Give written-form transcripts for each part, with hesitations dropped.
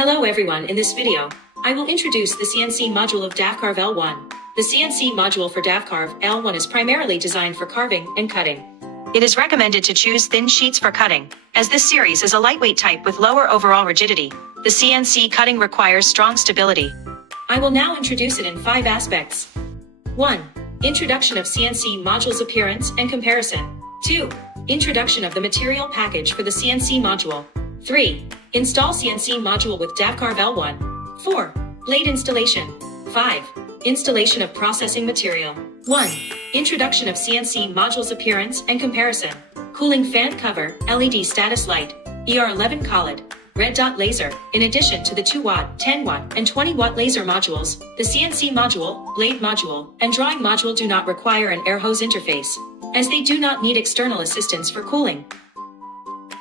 Hello everyone, in this video, I will introduce the CNC module of Davcarve L1. The CNC module for Davcarve L1 is primarily designed for carving and cutting. It is recommended to choose thin sheets for cutting, as this series is a lightweight type with lower overall rigidity. The CNC cutting requires strong stability. I will now introduce it in 5 aspects. 1. Introduction of CNC module's appearance and comparison. 2. Introduction of the material package for the CNC module. 3. Install CNC module with Davcarve L1. 4. Blade installation. 5. Installation of processing material. 1. Introduction of CNC module's appearance and comparison. Cooling fan cover, LED status light, ER11 collet, red dot laser. In addition to the 2-watt, 10-watt, and 20-watt laser modules, the CNC module, blade module, and drawing module do not require an air hose interface, as they do not need external assistance for cooling.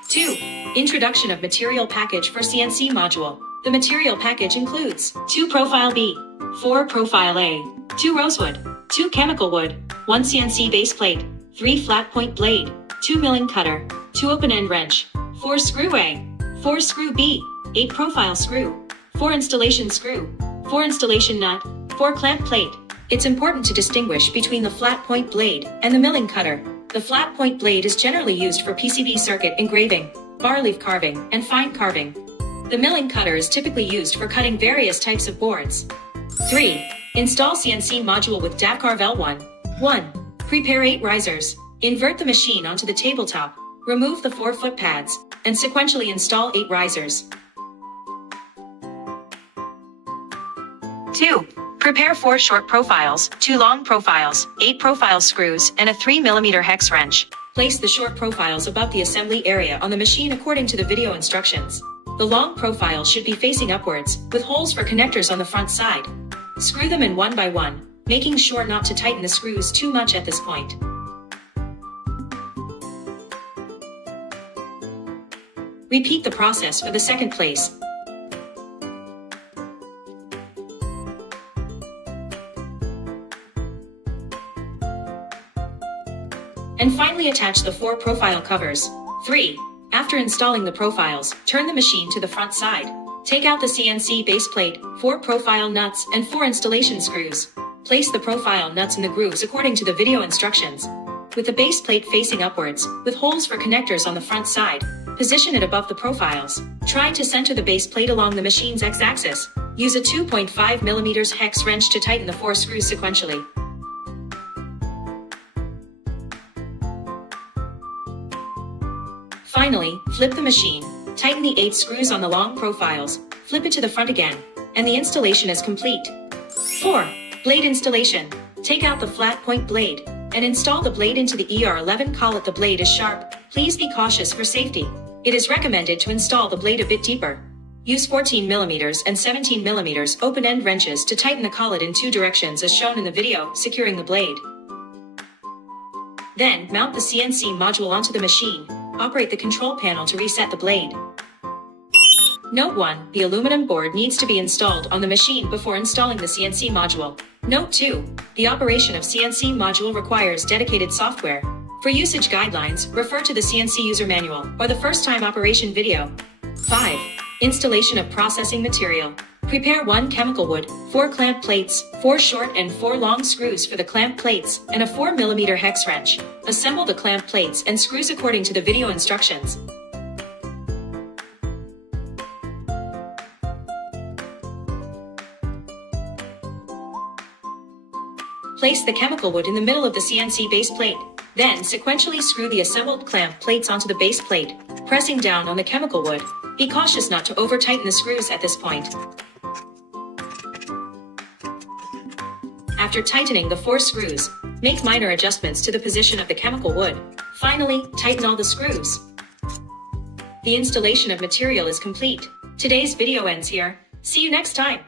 2. Introduction of material package for CNC module. The material package includes 2 profile B, 4 profile A, 2 rosewood, 2 chemical wood, 1 CNC base plate, 3 flat point blade, 2 milling cutter, 2 open end wrench, 4 screw A, 4 screw B, 8 profile screw, 4 installation screw, 4 installation nut, 4 clamp plate. It's important to distinguish between the flat point blade and the milling cutter. The flat point blade is generally used for PCB circuit engraving, bar leaf carving, and fine carving. The milling cutter is typically used for cutting various types of boards. 3. Install CNC module with Davcarve L1. 1. Prepare 8 risers. Invert the machine onto the tabletop, remove the 4 foot pads, and sequentially install 8 risers. 2. Prepare 4 short profiles, 2 long profiles, 8 profile screws, and a 3 mm hex wrench. Place the short profiles above the assembly area on the machine according to the video instructions. The long profile should be facing upwards, with holes for connectors on the front side. Screw them in one by one, making sure not to tighten the screws too much at this point. Repeat the process for the second place. And finally attach the 4 profile covers. 3. After installing the profiles, turn the machine to the front side. Take out the CNC base plate, 4 profile nuts, and 4 installation screws. Place the profile nuts in the grooves according to the video instructions. With the base plate facing upwards, with holes for connectors on the front side, position it above the profiles. Try to center the base plate along the machine's x-axis. Use a 2.5 mm hex wrench to tighten the 4 screws sequentially. Finally, flip the machine. Tighten the 8 screws on the long profiles, flip it to the front again, and the installation is complete. 4. Blade installation. Take out the flat point blade, and install the blade into the ER11 collet. The blade is sharp. Please be cautious for safety. It is recommended to install the blade a bit deeper. Use 14 mm and 17 mm open-end wrenches to tighten the collet in 2 directions as shown in the video, securing the blade. Then, mount the CNC module onto the machine. Operate the control panel to reset the blade. Note 1. The aluminum board needs to be installed on the machine before installing the CNC module. Note 2. The operation of CNC module requires dedicated software. For usage guidelines, refer to the CNC user manual or the first-time operation video. 5. Installation of processing material. Prepare 1 chemical wood, 4 clamp plates, 4 short and 4 long screws for the clamp plates, and a 4 mm hex wrench. Assemble the clamp plates and screws according to the video instructions. Place the chemical wood in the middle of the CNC base plate. Then sequentially screw the assembled clamp plates onto the base plate, pressing down on the chemical wood. Be cautious not to over-tighten the screws at this point. After tightening the 4 screws, make minor adjustments to the position of the chemical wood. Finally, tighten all the screws. The installation of material is complete. Today's video ends here. See you next time.